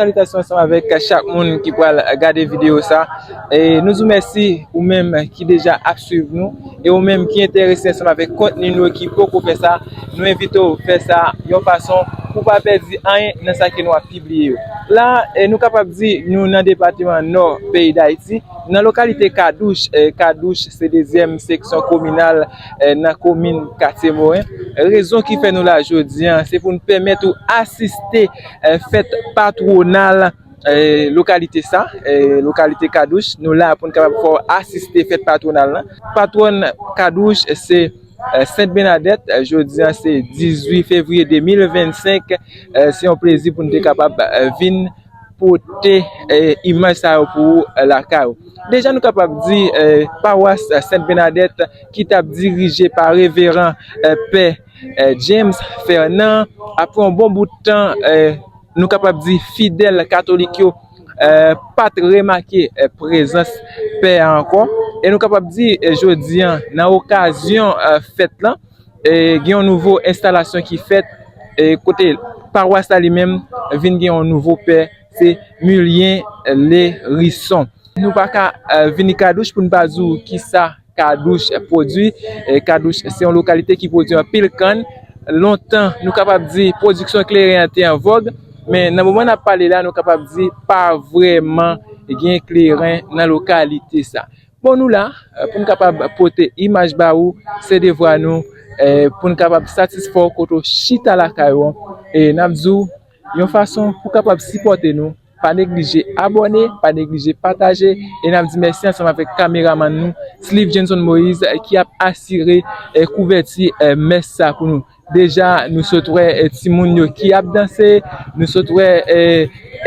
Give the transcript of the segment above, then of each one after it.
salutations ensemble avec chaque monde qui peut regarder vidéo ça. Et nous vous remercions ou même qui déjà a suivi nous et ou même qui intéressé ensemble avec contenu nous qui peut faire ça. Nous invitons à faire ça de façon pour pas perdre rien dans ça que nous a publié. Là, nous capables de dire nous dans le département nord pays d'Haïti, dans la localité Kadouche, Kadouche c'est deuxième section communale dans la commune quartier Morin. Raison qui fait nous là aujourd'hui, c'est pour nous permettre d'assister fête patronale localité ça, localité Kadouche. Nous là pour nous capable assister fête patronale. Patronne Kadouche c'est Sainte Bernadette, jeudi c'est 18 février 2025. C'est un plaisir pour nous être capable de venir porter image ça pour la CAO. Déjà nous capable de dire paroisse Sainte Bernadette qui est dirigée par révérend Père James Fernand. Après un bon bout de temps, nous capable de dire fidèles catholiques pas remarqué présence Père encore. Et nous capable de dire jeudi dans occasion fête là il y a une nouvelle installation qui fait côté paroisse lui-même vient un nouveau père c'est Mulien les Risson. Nous pas qu'à venir Kadouche pour nous pas dire qui ça Kadouche produit. Kadouche c'est une localité qui produit un pile canne. Longtemps nous capable de dire production clairière était en vogue, mais dans le moment où on a parlé là nous capable de dire pas vraiment gain clairin dans la localité ça. Bon nous là pour nous capable porter image ba ou c'est devoir nous pour nous capable satisfaire côté chita la caillou et n'a dit une façon pour capable supporter nous, pas négliger abonner, pas négliger partager et n'a dit merci ensemble avec caméraman nous Slive Jenson Moïse qui a assuré couverture messa pour nous. Déjà nous souhaitons Timoun qui a dansé, nous souhaitons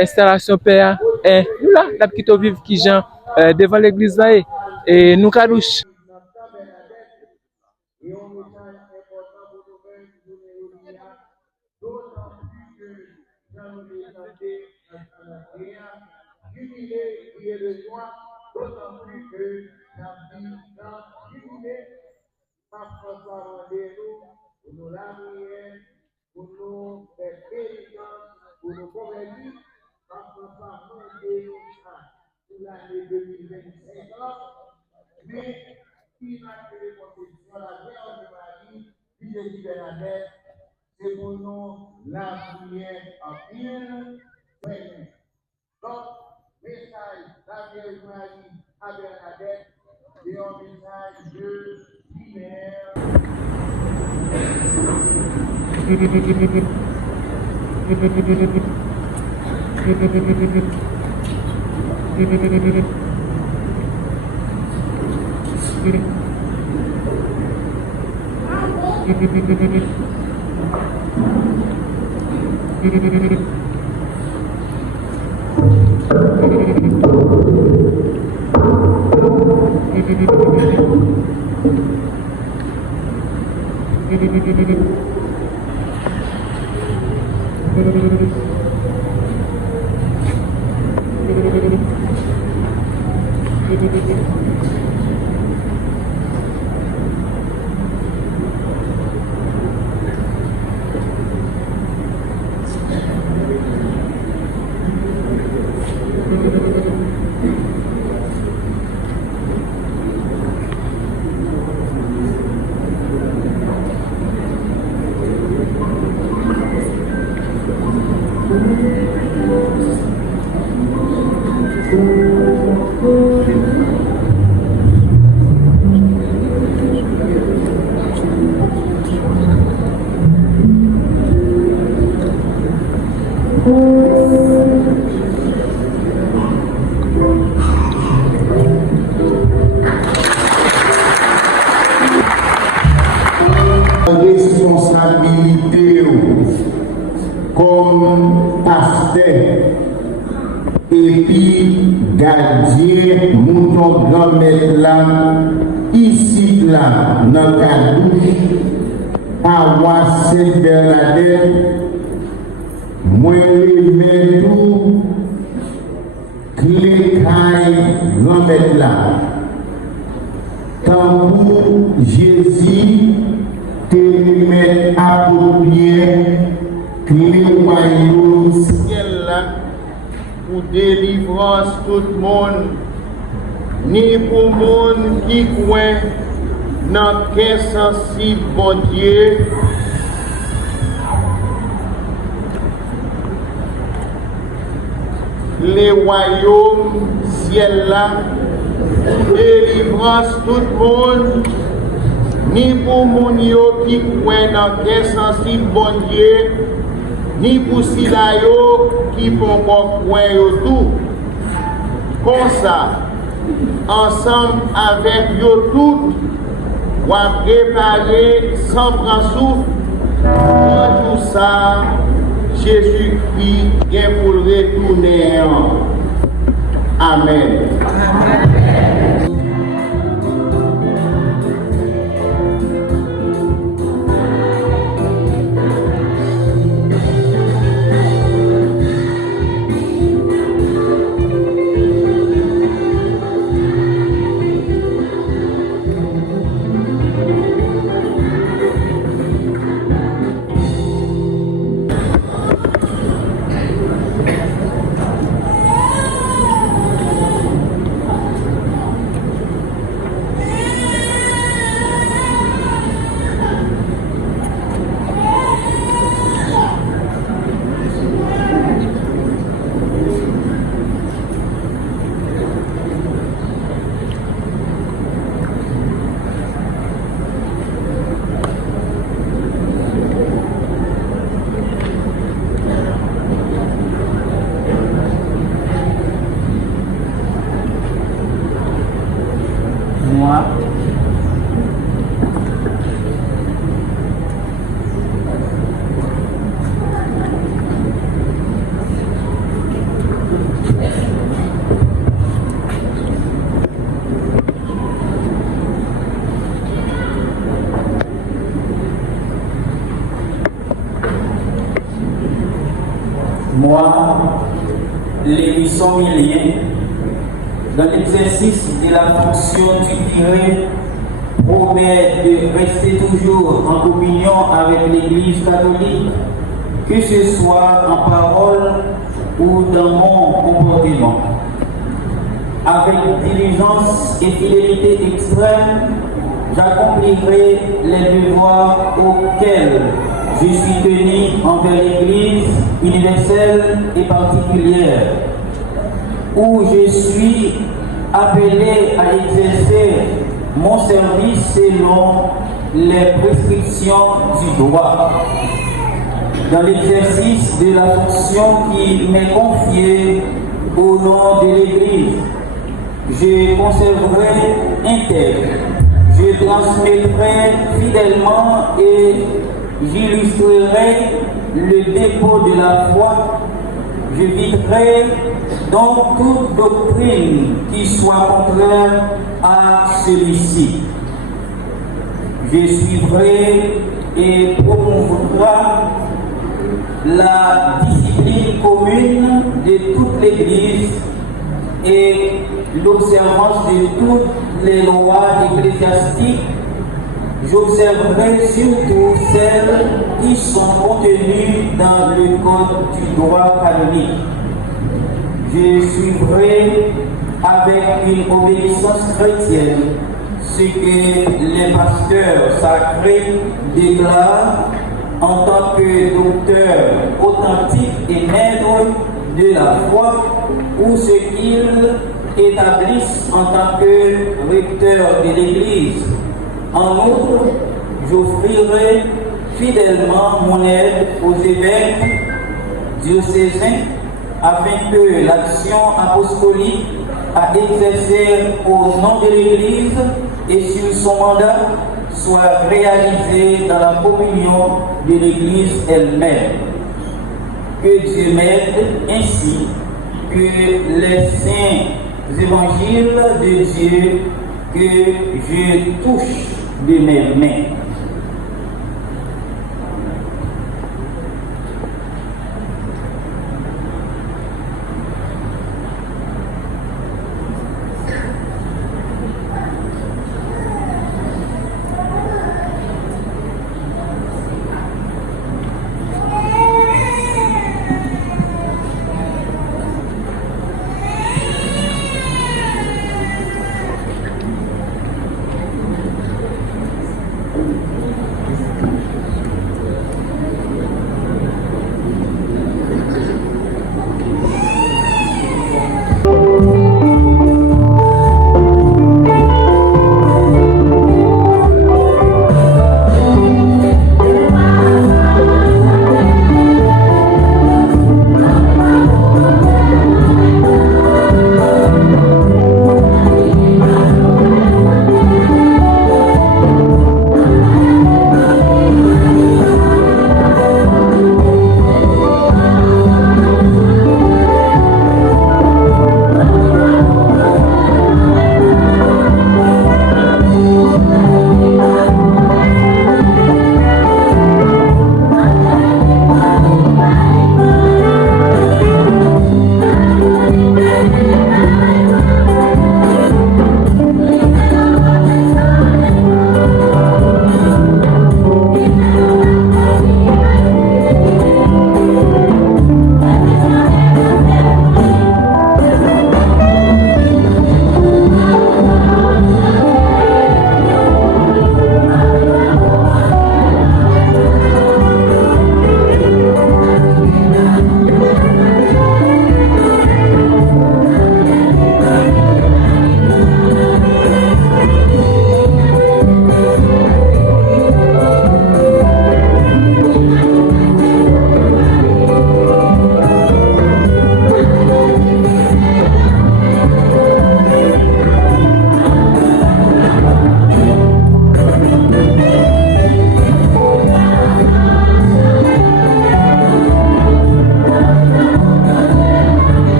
installation père et nous là la petite vivre qui Jean devant l'église là et nous Kadouche. C'est pour nous la prière en pile. Donc, message la Vierge Marie à Bernadette et un message de prière. Responsabilité comme pasteur et puis gardien mouton grand-mère là ici là dans Kadouche paroisse Sainte Bernadette moi les tout clé caille grand-mère là tant pour Jésus te mettre approprié clé royaume ciel là délivrance tout le monde, ni pour monde qui croit dans qu'est sensible bon Dieu. Les royaumes, ciel là, délivrance tout le monde, ni pour mon yo qui croit dans qu'est sensible bon Dieu, ni pour ceux-là qui font croire tout. Comme ça, ensemble avec yo tout, on va préparer sans prendre souffle, pour tout ça, Jésus-Christ vient pour le retourner. Amen. Moi, Lévisson Millien, dans l'exercice de la fonction du curé, promets de rester toujours en communion avec l'Église catholique, que ce soit en parole ou dans mon comportement. Avec diligence et fidélité extrême, j'accomplirai les devoirs auxquels je suis tenu envers l'Église universelle et particulière, où je suis appelé à exercer mon service selon les prescriptions du droit. Dans l'exercice de la fonction qui m'est confiée au nom de l'Église, je conserverai intègre, je transmettrai fidèlement et j'illustrerai le dépôt de la foi. Je viderai donc toute doctrine qui soit contraire à celui-ci. Je suivrai et promouvrai la discipline commune de toute l'Église et l'observance de toutes les lois ecclésiastiques. J'observerai surtout celles qui sont contenues dans le code du droit canonique. Je suivrai avec une obéissance chrétienne ce que les pasteurs sacrés déclarent en tant que docteurs authentiques et maîtres de la foi, ou ce qu'ils établissent en tant que recteurs de l'Église. En outre, j'offrirai fidèlement mon aide aux évêques diocésains afin que l'action apostolique à exercer au nom de l'Église et sur son mandat soit réalisée dans la communion de l'Église elle-même. Que Dieu m'aide ainsi que les saints évangiles de Dieu que je touche de mes mains.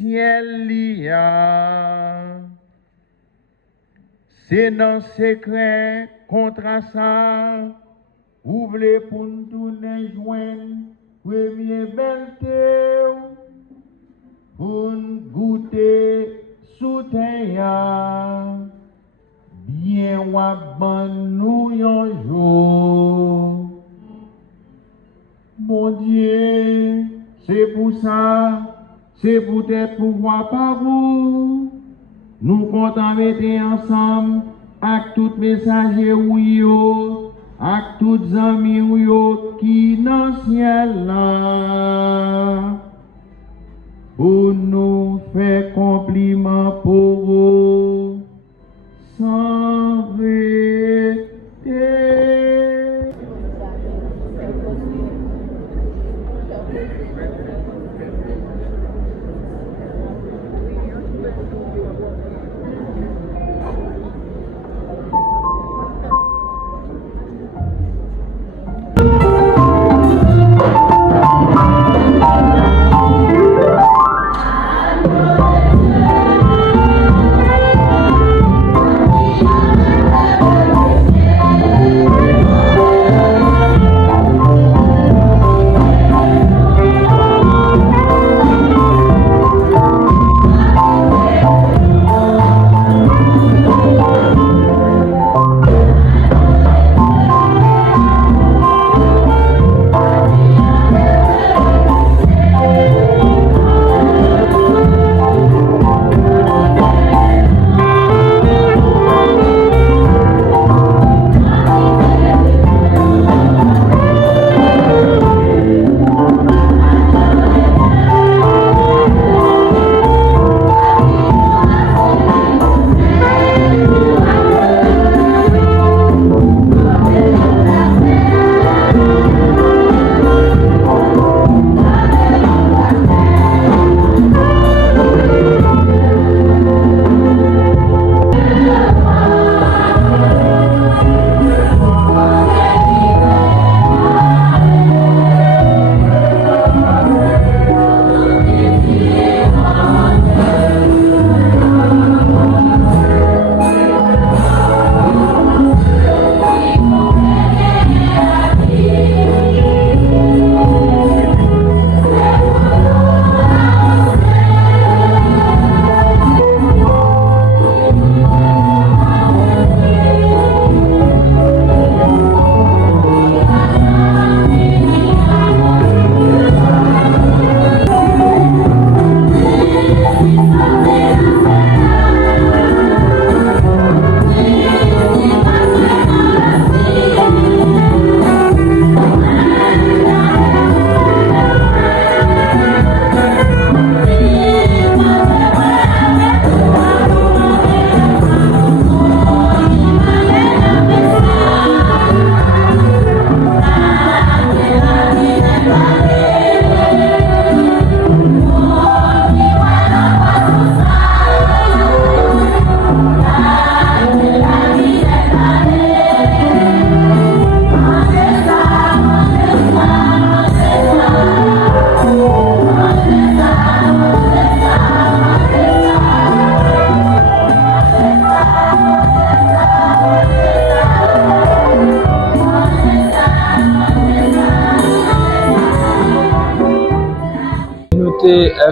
ciel lia. C'est dans secret contre ça, ouvrez pour nous tourner joindre, premier belté, pour nous goûter sous terre, bien waban nous yon jour. Mon Dieu, c'est pour ça, c'est pour tes pouvoirs par vous. Nous comptons mettre ensemble avec tous les messagers avec tous les amis qui dans le ciel là. Pour nous faire compliment pour vous sans vérité.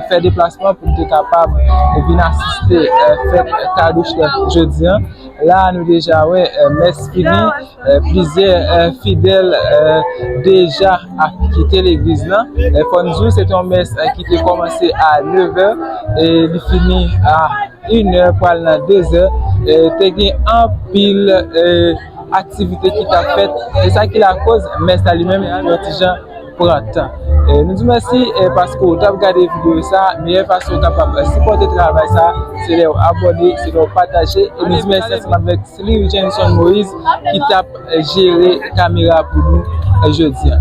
Faire déplacement pour être capable de venir assister fête Kadouche jeudi. Là, nous déjà, messe finie, plusieurs fidèles déjà à quitter l'église. Fonzou, c'est une messe qui a commencé à 9h et il finit à 1h pour aller à 2h. Il y a un pile activité qui t'a fait. C'est ça qui est la cause, messe à lui-même, les gens prennent temps. Nous disons merci parce que vous avez regardé la vidéo, la meilleure façon de supporter le travail, c'est de vous abonner, c'est de partager. Et nous disons merci avec Sylvie Jenson Moïse qui t'a géré la caméra pour nous aujourd'hui.